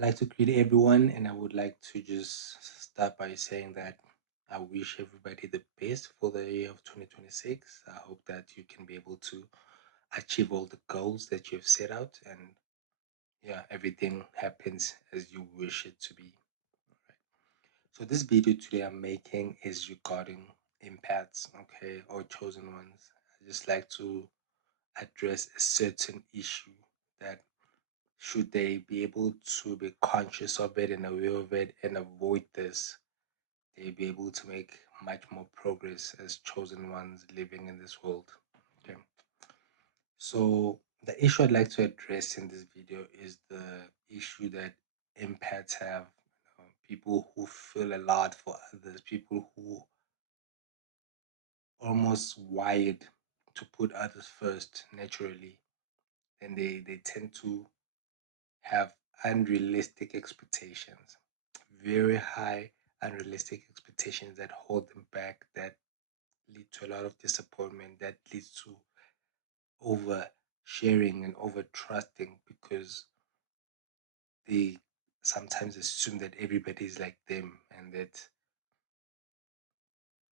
I'd like to greet everyone, and I would like to just start by saying that I wish everybody the best for the year of 2026. I hope that you can be able to achieve all the goals that you've set out, and yeah, everything happens as you wish it to be. Right. So, this video today I'm making is regarding empaths, okay, or chosen ones. I just like to address a certain issue that should they be able to be conscious of it and aware of it and avoid this, they'll be able to make much more progress as chosen ones living in this world. Okay. So the issue I'd like to address in this video is the issue that empaths have. People who feel a lot for others, people who almost wired to put others first naturally, and they tend to have unrealistic expectations, very high unrealistic expectations that hold them back, that lead to a lot of disappointment, that leads to over sharing and over trusting because they sometimes assume that everybody is like them and that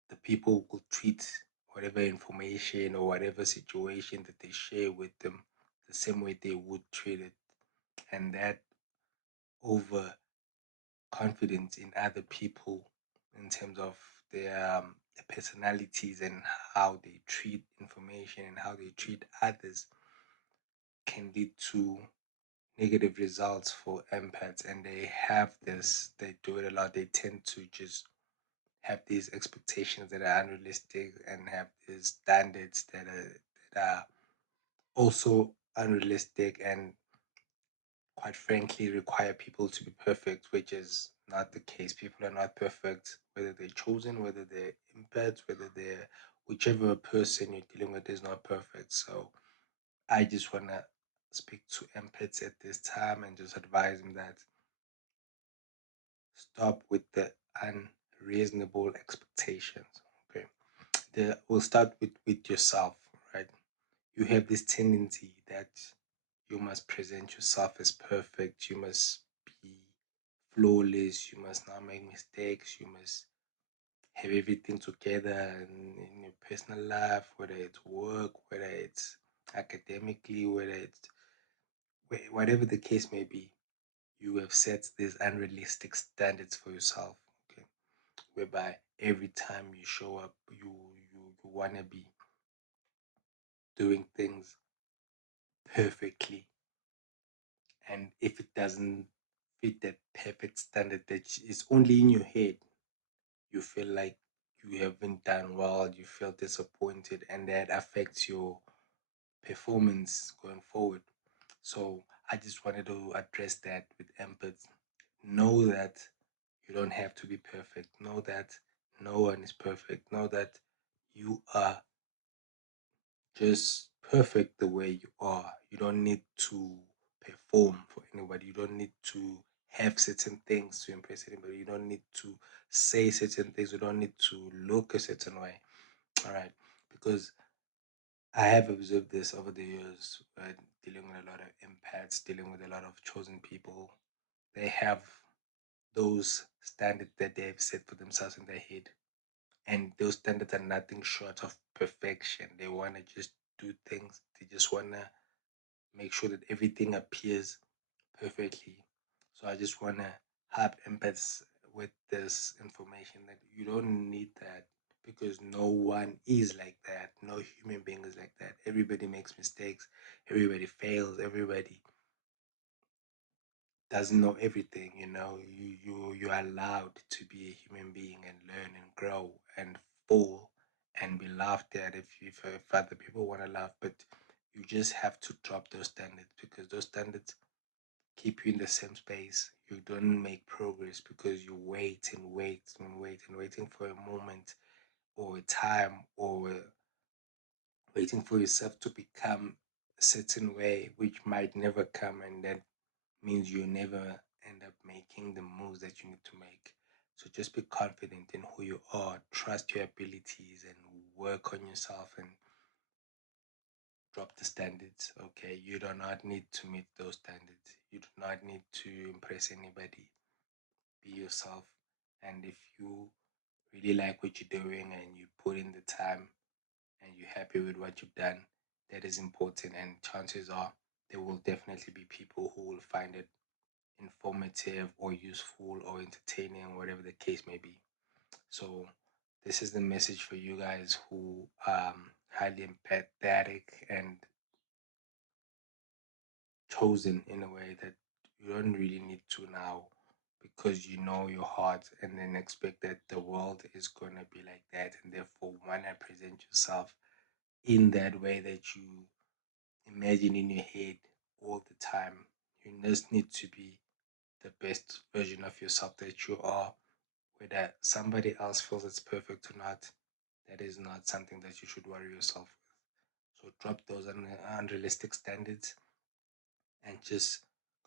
the people will treat whatever information or whatever situation that they share with them the same way they would treat it. And that over confidence in other people in terms of their personalities and how they treat information and how they treat others can lead to negative results for empaths. And they have this, they do it a lot. They tend to just have these expectations that are unrealistic and have these standards that are also unrealistic and quite frankly require people to be perfect, which is not the case. People are not perfect, whether they're chosen, whether they're empaths, whether they're whichever person you're dealing with is not perfect. So I just wanna speak to empaths at this time and just advise them that stop with the unreasonable expectations. Okay. We'll start with yourself, right? You have this tendency that you must present yourself as perfect, you must be flawless, you must not make mistakes, you must have everything together in your personal life, whether it's work, whether it's academically, whether it's whatever the case may be. You have set these unrealistic standards for yourself, okay, whereby every time you show up, you want to be doing things perfectly. And if it doesn't fit that perfect standard that is only in your head, you feel like you haven't done well, you feel disappointed, and that affects your performance going forward. So I just wanted to address that with empathy. Know that you don't have to be perfect. Know that no one is perfect. Know that you are just perfect the way you are. You don't need to perform for anybody. You don't need to have certain things to impress anybody. You don't need to say certain things. You don't need to look a certain way. All right. Because I have observed this over the years, dealing with a lot of empaths, dealing with a lot of chosen people. They have those standards that they have set for themselves in their head. And those standards are nothing short of perfection. They want to just do things, they just want to make sure that everything appears perfectly. So I just want to help empaths with this information that you don't need that because no one is like that. No human being is like that. Everybody makes mistakes, everybody fails, everybody doesn't know everything. You're allowed to be a human being and learn and grow and fall and be laughed at if other people want to laugh, but you just have to drop those standards because those standards keep you in the same space. You don't make progress because you wait and wait and wait and waiting for a moment or a time or waiting for yourself to become a certain way, which might never come, and that means you never end up making the moves that you need to make. So just be confident in who you are, trust your abilities, and work on yourself and drop the standards. Okay, you do not need to meet those standards. You do not need to impress anybody. Be yourself. And if you really like what you're doing and you put in the time and you're happy with what you've done, that is important. And chances are there will definitely be people who will find it informative or useful or entertaining, whatever the case may be. So, this is the message for you guys who highly empathetic and chosen in a way that you don't really need to now, because you know your heart and then expect that the world is going to be like that, and therefore why not present yourself in that way that you imagine in your head all the time. You just need to be the best version of yourself that you are. Whether somebody else feels it's perfect or not, that is not something that you should worry yourself with. So drop those unrealistic standards and just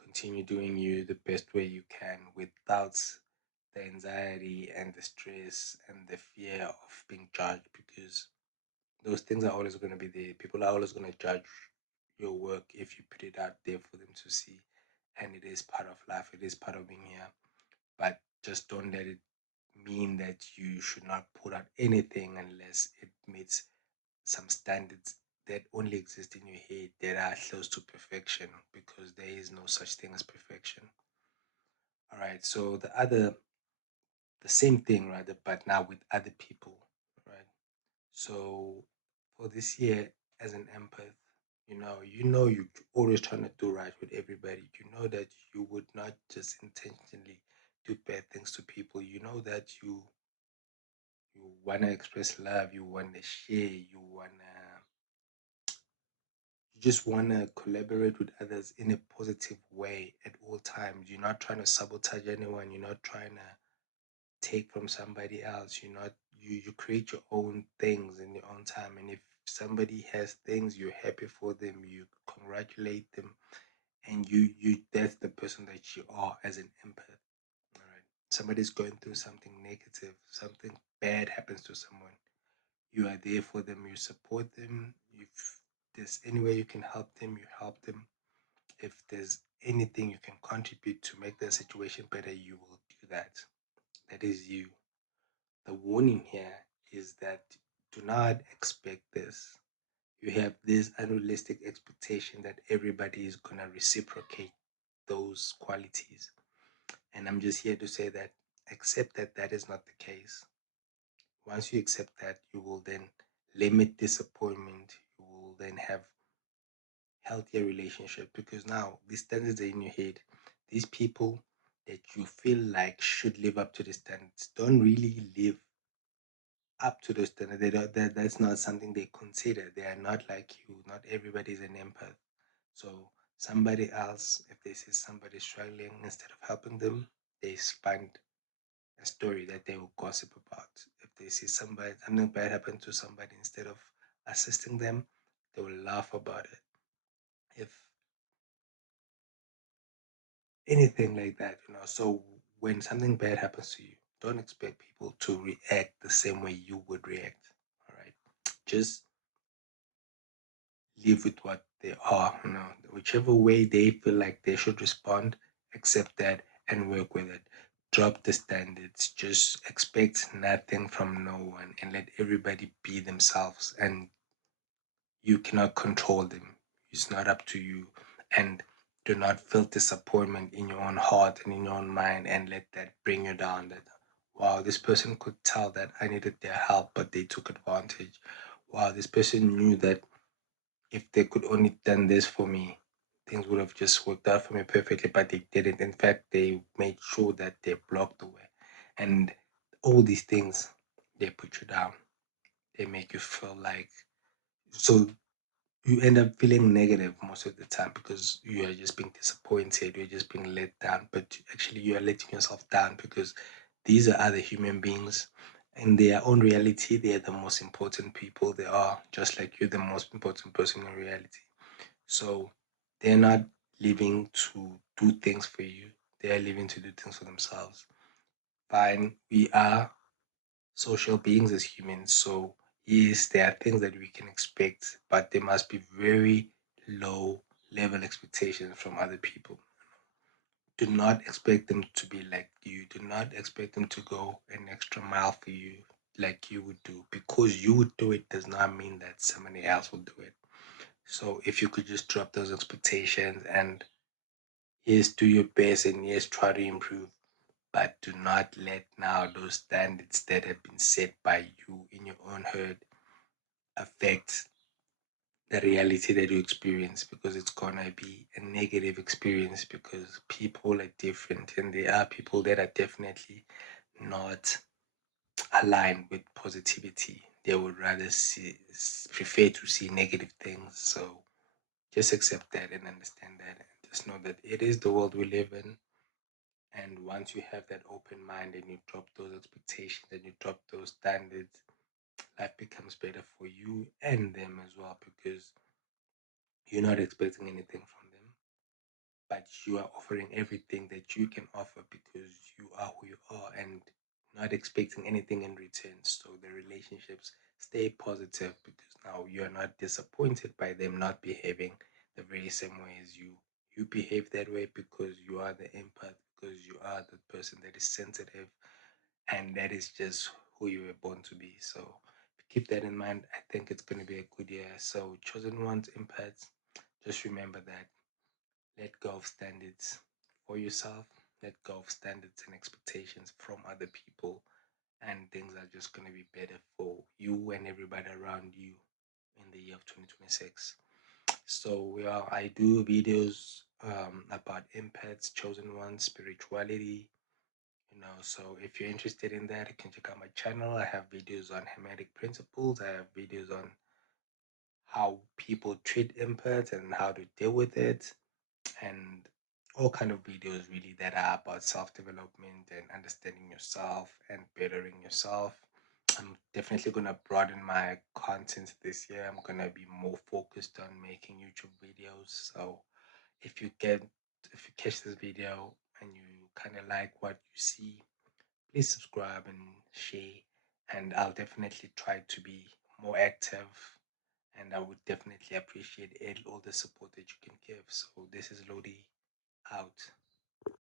continue doing you the best way you can without the anxiety and the stress and the fear of being judged, because those things are always going to be there. People are always going to judge your work if you put it out there for them to see. And it is part of life, it is part of being here. But just don't let it mean that you should not put out anything unless it meets some standards that only exist in your head that are close to perfection, because there is no such thing as perfection. All right. So the same thing, right? But now with other people, right? So for this year, as an empath, you're always trying to do right with everybody. You know that you would not just intentionally do bad things to people. You know that you wanna express love, you wanna share, you just wanna collaborate with others in a positive way at all times. You're not trying to sabotage anyone. You're not trying to take from somebody else. You create your own things in your own time. And if somebody has things, you're happy for them, you congratulate them, and you that's the person that you are as an empath. All right. Somebody's going through something negative, something bad happens to someone. You are there for them, you support them. If there's any way you can help them, you help them. If there's anything you can contribute to make the situation better, you will do that. That is you. The warning here is that do not expect this. You have this unrealistic expectation that everybody is going to reciprocate those qualities. And I'm just here to say that accept that that is not the case. Once you accept that, you will then limit disappointment. You will then have healthier relationship, because now these standards are in your head. These people that you feel like should live up to the standards don't really live up to the standard. That's not something they consider. They are not like you. Not everybody is an empath. So somebody else, if they see somebody struggling, instead of helping them, they find a story that they will gossip about. If they see something bad happen to somebody, instead of assisting them, they will laugh about it. If anything like that, So when something bad happens to you, don't expect people to react the same way you would react. All right. Just live with what they are, whichever way they feel like they should respond, accept that and work with it. Drop the standards, just expect nothing from no one and let everybody be themselves, and you cannot control them. It's not up to you. And do not feel disappointment in your own heart and in your own mind and let that bring you down. That, wow, this person could tell that I needed their help, but they took advantage. Wow, this person knew that if they could only done this for me, things would have just worked out for me perfectly, but they didn't. In fact, they made sure that they blocked the way. And all these things, they put you down. They make you feel like, so you end up feeling negative most of the time, because you are just being disappointed, you're just being let down. But actually, you are letting yourself down, because these are other human beings. In their own reality, they are the most important people. They are just like you're the most important person in reality. So they're not living to do things for you, they are living to do things for themselves. Fine, we are social beings as humans. So, yes, there are things that we can expect, but there must be very low level expectations from other people. Do not expect them to be like you. Do not expect them to go an extra mile for you like you would do. Because you would do it does not mean that somebody else will do it. So if you could just drop those expectations and yes, do your best and yes, try to improve, but do not let now those standards that have been set by you in your own head affect the reality that you experience, because it's gonna be a negative experience because people are different and there are people that are definitely not aligned with positivity. They would rather prefer to see negative things. So just accept that and understand that and just know that it is the world we live in. And once you have that open mind and you drop those expectations and you drop those standards, life becomes better for you and them as well, because you're not expecting anything from them, but you are offering everything that you can offer because you are who you are and not expecting anything in return. So the relationships stay positive because now you are not disappointed by them not behaving the very same way as you. You behave that way because you are the empath, because you are the person that is sensitive, and that is just who you were born to be. So keep that in mind. I think it's going to be a good year. So chosen ones, empaths, just remember that let go of standards for yourself, let go of standards and expectations from other people, and things are just going to be better for you and everybody around you in the year of 2026. So, yeah, I do videos about empaths, chosen ones, spirituality. So if you're interested in that, you can check out my channel. I have videos on hermetic principles. I have videos on how people treat empaths and how to deal with it, and all kind of videos really that are about self-development and understanding yourself and bettering yourself. I'm definitely gonna broaden my content this year. I'm gonna be more focused on making YouTube videos. So if you get if you catch this video and you kind of like what you see, please subscribe and share. And I'll definitely try to be more active. And I would definitely appreciate all the support that you can give. So this is Lodi out.